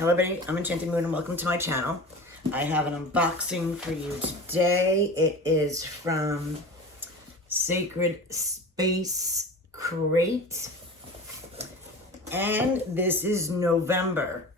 Hello everybody, I'm Enchanted Moon and welcome to my channel. I have an unboxing for you today. It is from Sacred Space Crate. And this is November.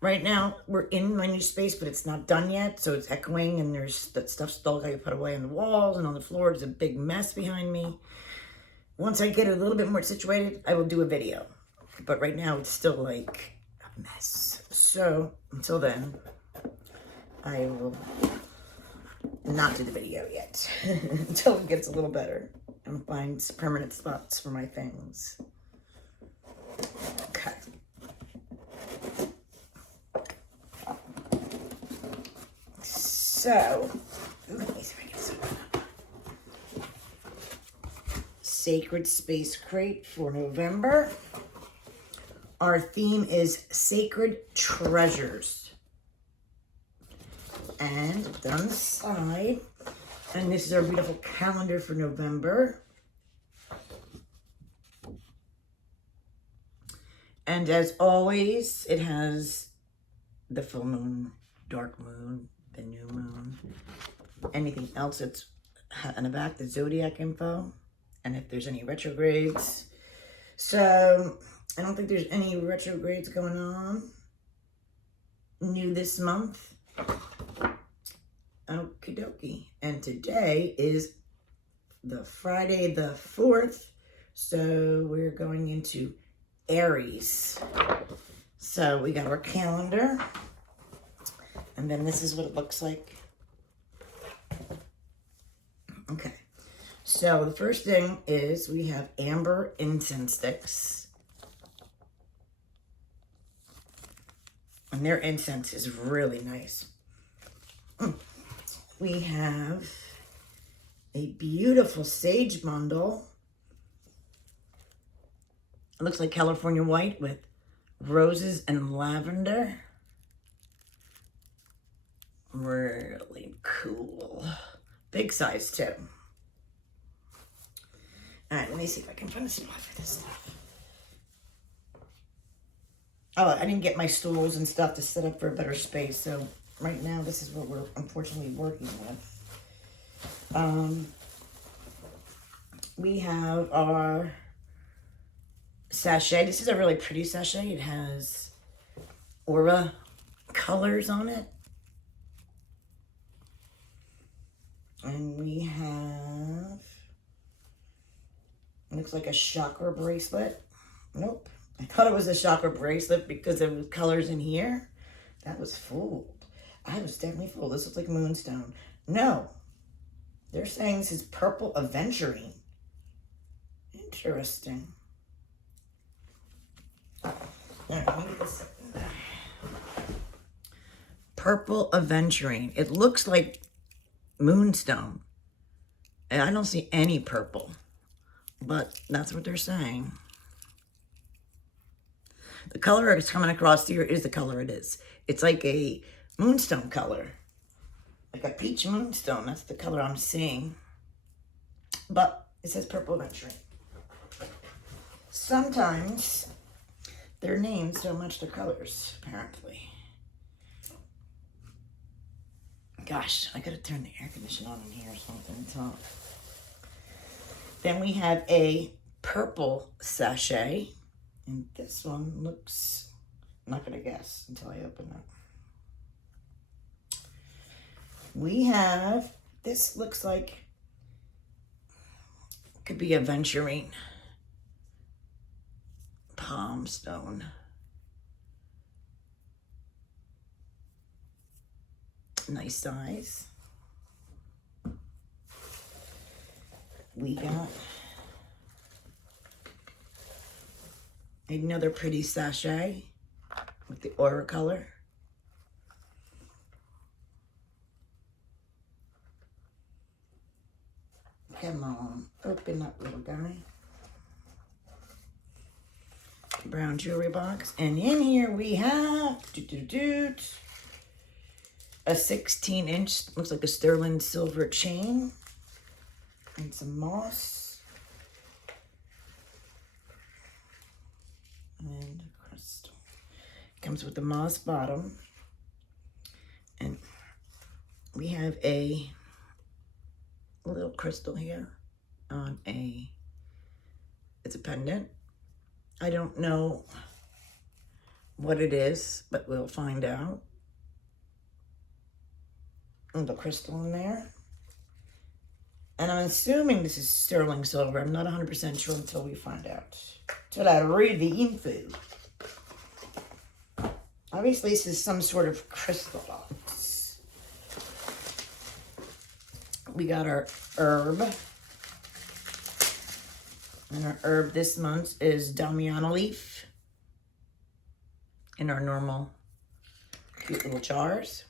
Right now, we're in my new space, but it's not done yet, so it's echoing and there's that stuff still got to put away on the walls and on the floor. There's a big mess behind me. Once I get a little bit more situated, I will do a video. But right now, it's still like a mess. So, until then, I will not do the video yet. Until it gets a little better and find permanent spots for my things. Okay. So, let me see if I can set that up. Sacred Space Crate for November. Our theme is Sacred Treasures. And down the side, and this is our beautiful calendar for November. And as always, it has the full moon, dark moon, the new moon, anything else that's in the back, the zodiac info, and if there's any retrogrades. So I don't think there's any retrogrades going on new this month. Okie dokie. And today is the Friday the 4th. So we're going into Aries. So we got our calendar. And then this is what it looks like. Okay. So the first thing is we have amber incense sticks. And their incense is really nice. We have a beautiful sage bundle. It looks like California white with roses and lavender. Really cool. Big size too. All right, let me see if I can find a spot for this stuff. Oh, I didn't get my stools and stuff to set up for a better space, so right now this is what we're unfortunately working with. We have our sachet. This is a really pretty sachet. It has aura colors on it. And we have, it looks like a chakra bracelet. Nope. I thought it was a chakra bracelet because of the colors in here. That was fooled. I was definitely fooled. This looks like moonstone. No. They're saying this is purple aventurine. Interesting. Purple aventurine. It looks like moonstone. And I don't see any purple. But that's what they're saying. The color it's coming across here is the color it is. It's like a moonstone color. Like a peach moonstone. That's the color I'm seeing. But it says purple aventurine. Sometimes their names don't match their colors, apparently. Gosh, I gotta turn the air conditioner on in here or something. So. Then we have a purple sachet. And this one looks, I'm not going to guess until I open it. We have, this looks like, could be aventurine. Palm stone. Nice size. We got another pretty sachet with the aura color. Come on, open up, little guy. Brown jewelry box. And in here we have a 16-inch, looks like a sterling silver chain. And some moss. And crystal. comes with the moss bottom. And we have a little crystal here on it's a pendant. I don't know what it is, but we'll find out. And the crystal in there. And I'm assuming this is sterling silver. I'm not 100% sure until we find out. Till I read the info. Obviously, this is some sort of crystal box. We got our herb. And our herb this month is Damiana leaf. In our normal cute little jars.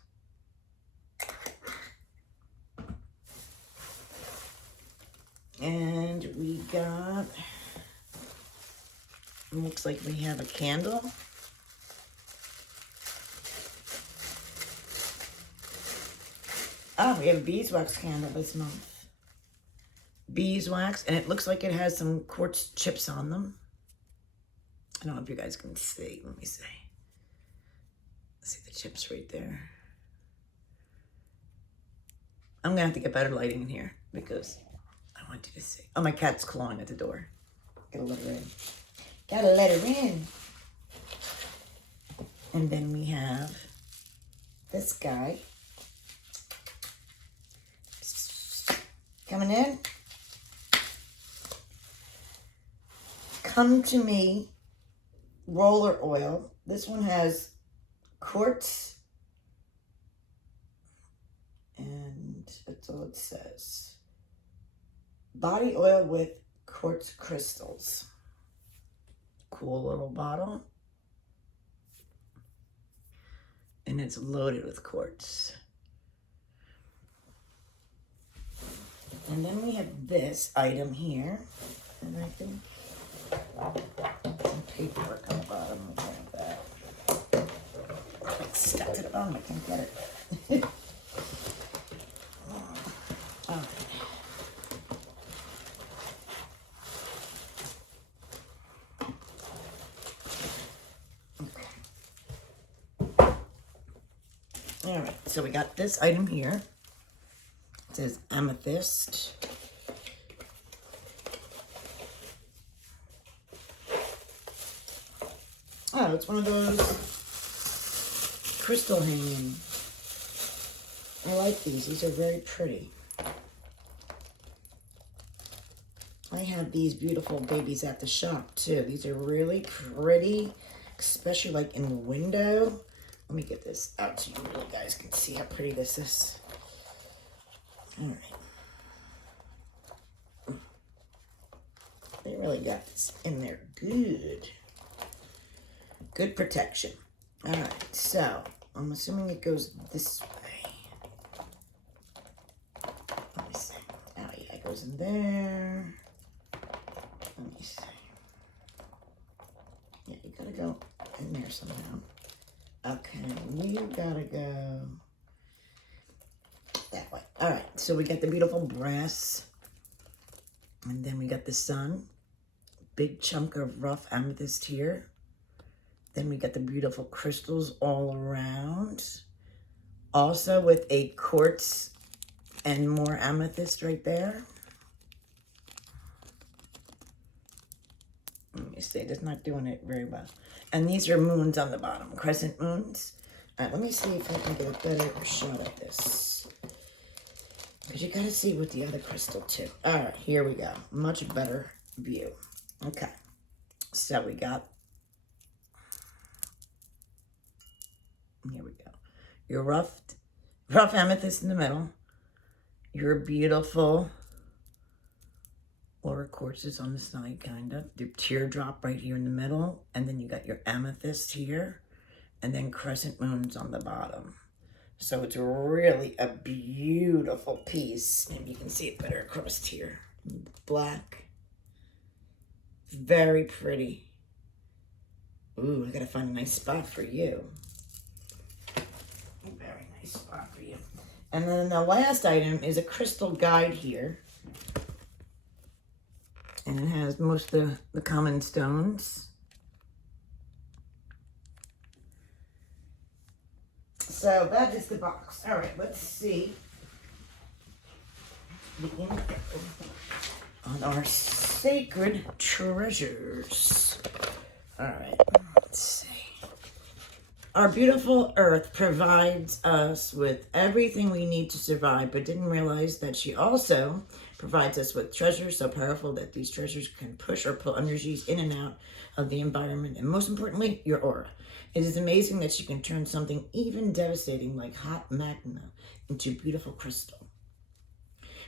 And we got, looks like we have a candle. Oh, we have a beeswax candle this month. Beeswax, and it looks like it has some quartz chips on them. I don't know if you guys can see. Let me see. See the chips right there. I'm gonna have to get better lighting in here because I want you to see. Oh, my cat's clawing at the door. Gotta let her in. Gotta let her in. And then we have this guy. Coming in. Come to Me roller oil. This one has quartz. And that's all it says. Body oil with quartz crystals. Cool little bottle. And it's loaded with quartz. And then we have this item here. And I think some paperwork on the bottom. Look at that. It's stuck to the bottom. I can't get it. All right. All right, so we got this item here. It says amethyst. Oh, it's one of those crystal hanging. I like these. These are very pretty. I have these beautiful babies at the shop too. These are really pretty, especially like in the window. Let me get this out so you really guys can see how pretty this is. All right. They really got this in there good. Good protection. All right, so I'm assuming it goes this way. Let me see. Oh yeah, it goes in there. Let me see. Yeah, you gotta go in there somehow. Okay, we gotta go that way. All right, so we got the beautiful brass. And then we got the sun. Big chunk of rough amethyst here. Then we got the beautiful crystals all around. Also with a quartz and more amethyst right there. Let me see, it's not doing it very well. And these are moons on the bottom, crescent moons. All right, let me see if I can get a better shot at this. Because you gotta see with the other crystal too. All right, here we go. Much better view. Okay, so we got, here we go. Your rough amethyst in the middle. Your beautiful aura quartzes on the side, kind of. The teardrop right here in the middle. And then you got your amethyst here. And then crescent moons on the bottom. So it's really a beautiful piece. Maybe you can see it better across here. Black. Very pretty. Ooh, I gotta find a nice spot for you. Very nice spot for you. And then the last item is a crystal guide here. And it has most of the common stones. So that is the box. All right, let's see the info on our sacred treasures. All right, let's see. Our beautiful earth provides us with everything we need to survive, but didn't realize that she also provides us with treasures so powerful that these treasures can push or pull energies in and out of the environment, and most importantly, your aura. It is amazing that she can turn something even devastating like hot magma into beautiful crystal.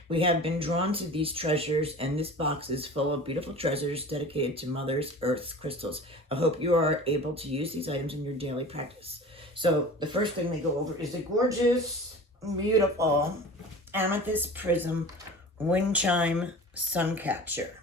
We have been drawn to these treasures, and this box is full of beautiful treasures dedicated to Mother Earth's crystals. I hope you are able to use these items in your daily practice. So the first thing they go over is a gorgeous, beautiful amethyst prism wind chime sun catcher.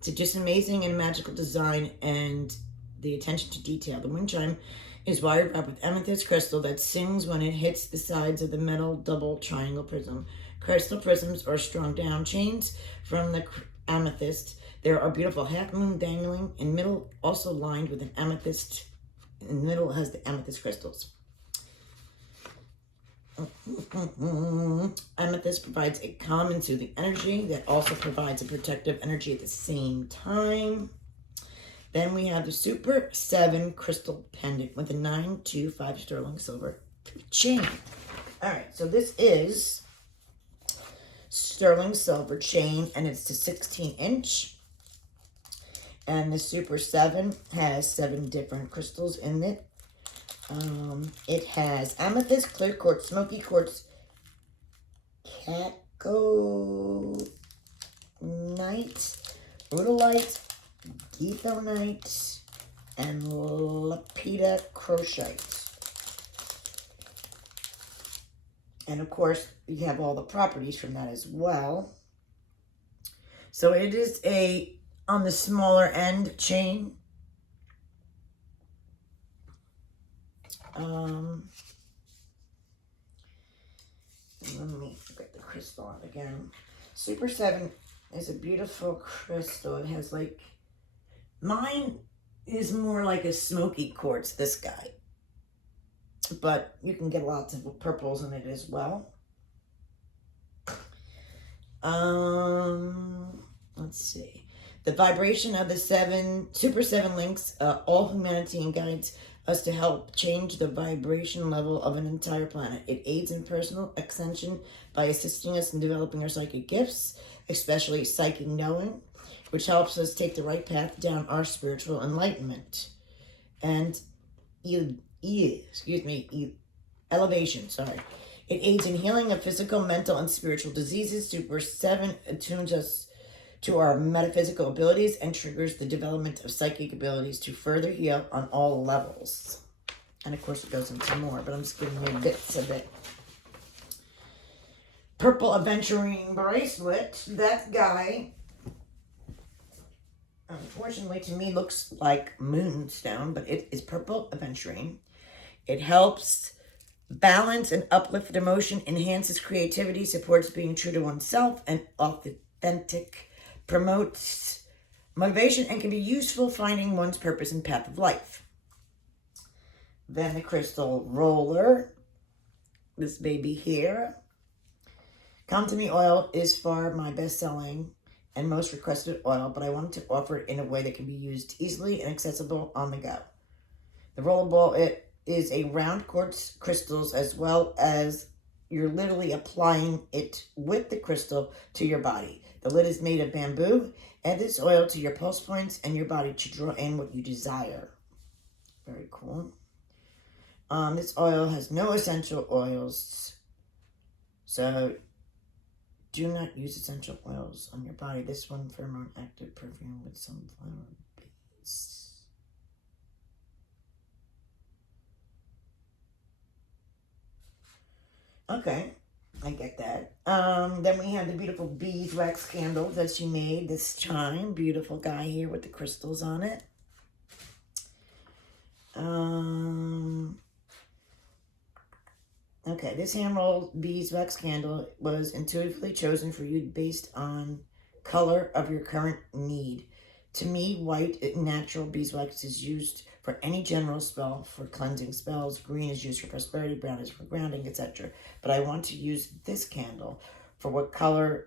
It's just amazing and magical design and the attention to detail. The wind chime is wired up with amethyst crystal that sings when it hits the sides of the metal double triangle prism. Crystal prisms are strung down chains from the amethyst. There are beautiful half moon dangling in middle, also lined with an amethyst. In the middle has the amethyst crystals. Amethyst provides a calm and soothing energy that also provides a protective energy at the same time. Then we have the Super 7 crystal pendant with a 925 sterling silver chain. All right, so this is sterling silver chain, and it's the 16-inch. And the Super 7 has 7 different crystals in it. It has amethyst, clear quartz, smoky quartz, cacoanite, rhodolite, gethonite, and lapita crocite. And of course, you have all the properties from that as well. So it is on the smaller end chain. Let me get the crystal out again. Super 7 is a beautiful crystal. It has mine is more like a smoky quartz, this guy. But you can get lots of purples in it as well. Let's see. The vibration of the Super 7 links all humanity and guides us to help change the vibration level of an entire planet. It aids in personal ascension by assisting us in developing our psychic gifts, especially psychic knowing, which helps us take the right path down our spiritual enlightenment and elevation. It aids in healing of physical, mental, and spiritual diseases. Super 7 attunes us to our metaphysical abilities and triggers the development of psychic abilities to further heal on all levels. And of course it goes into more, but I'm just giving you bits of it. Purple aventurine bracelet. That guy, unfortunately to me, looks like moonstone, but it is purple aventurine. It helps balance and uplift emotion, enhances creativity, supports being true to oneself and authentic, promotes motivation, and can be useful finding one's purpose and path of life. Then the crystal roller, this baby here. Come to Me oil is far my best-selling and most requested oil, but I wanted to offer it in a way that can be used easily and accessible on the go. The rollerball, it is a round quartz crystals, as well as you're literally applying it with the crystal to your body. The lid is made of bamboo. Add this oil to your pulse points and your body to draw in what you desire. Very cool. This oil has no essential oils, so do not use essential oils on your body. This one, pheromone active perfume with sunflower base. Okay, I get that. Then we have the beautiful beeswax candle that she made this time. Beautiful guy here with the crystals on it. Okay, this hand-rolled beeswax candle was intuitively chosen for you based on color of your current need. To me, white natural beeswax is used for any general spell, for cleansing spells. Green is used for prosperity, brown is for grounding, etc. But I want to use this candle for what the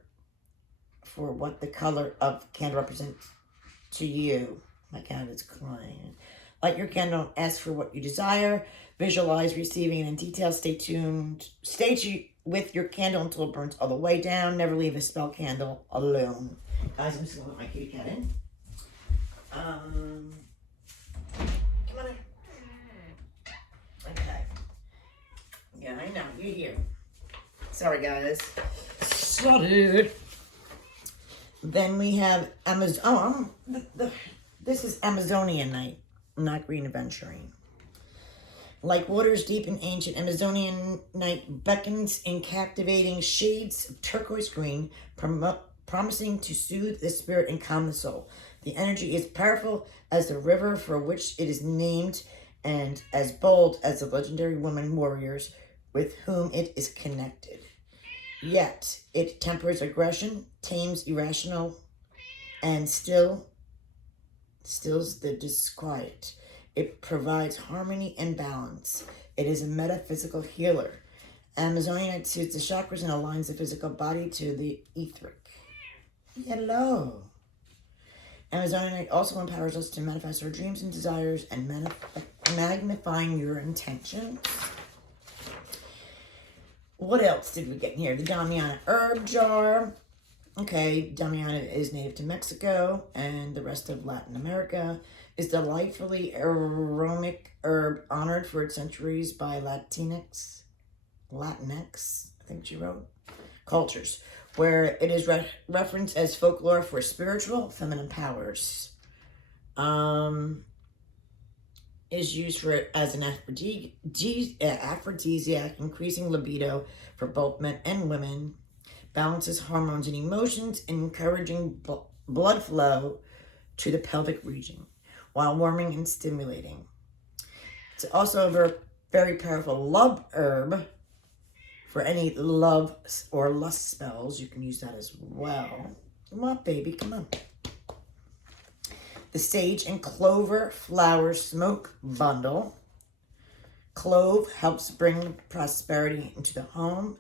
color of candle represents to you. My candidate's client. Light your candle, ask for what you desire, visualize receiving it in detail. Stay tuned. With your candle until it burns all the way down. Never leave a spell candle alone. Guys, I'm just going to let my kitty cat in. Come on in. Okay. Yeah, I know. You're here. Sorry, guys. Sorry. Then we have Amazon. This is Amazonian night, not green adventuring. Like waters deep and ancient, Amazonian night beckons in captivating shades of turquoise green, promising to soothe the spirit and calm the soul. The energy is powerful as the river for which it is named, and as bold as the legendary women warriors with whom it is connected. Yet, it tempers aggression, tames irrational, and stills the disquiet. It provides harmony and balance. It is a metaphysical healer. Amazonian soothes the chakras and aligns the physical body to the etheric. Hello. Amazonian also empowers us to manifest our dreams and desires and magnifying your intentions. What else did we get in here? The Damiana herb jar. Okay, Damiana is native to Mexico and the rest of Latin America. Is delightfully aromatic herb honored for its centuries by Latinx, I think she wrote, cultures, where it is referenced as folklore for spiritual feminine powers. Is used as an aphrodisiac, increasing libido for both men and women, balances hormones and emotions, and encouraging blood flow to the pelvic region, while warming and stimulating. It's also a very powerful love herb for any love or lust spells. You can use that as well. Come on, baby, come on. The Sage and Clover Flower Smoke Bundle. Clove helps bring prosperity into the home.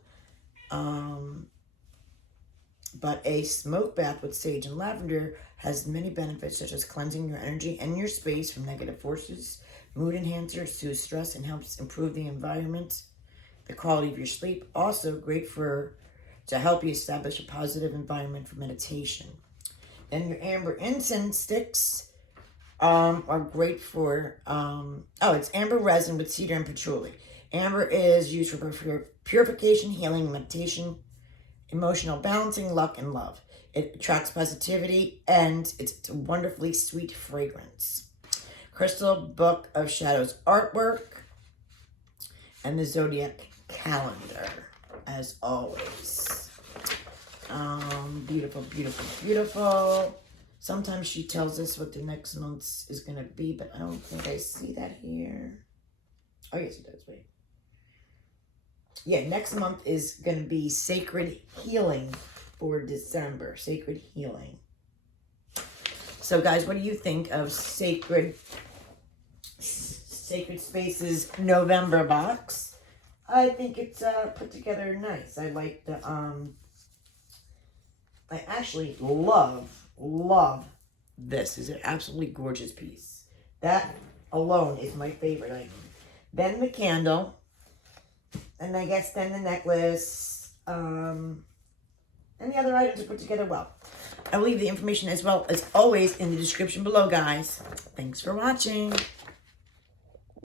But a smoke bath with sage and lavender has many benefits, such as cleansing your energy and your space from negative forces, mood enhancer, soothes stress, and helps improve the environment, the quality of your sleep. Also great to help you establish a positive environment for meditation. Then your amber incense sticks are great for, it's amber resin with cedar and patchouli. Amber is used for purification, healing, meditation, emotional balancing, luck, and love. It attracts positivity, and it's a wonderfully sweet fragrance. Crystal Book of Shadows artwork, and the Zodiac calendar, as always. Beautiful, beautiful, beautiful. Sometimes she tells us what the next month is going to be, but I don't think I see that here. Oh, yes, it does. Wait. Yeah, next month is going to be Sacred Healing for December. Sacred Healing. So, guys, what do you think of Sacred Spaces November box? I think it's put together nice. I like the, I actually love this. It's an absolutely gorgeous piece. That alone is my favorite item. Then the candle. And I guess then the necklace. And the other items are put together well. I'll leave the information as well as always in the description below, guys. Thanks for watching.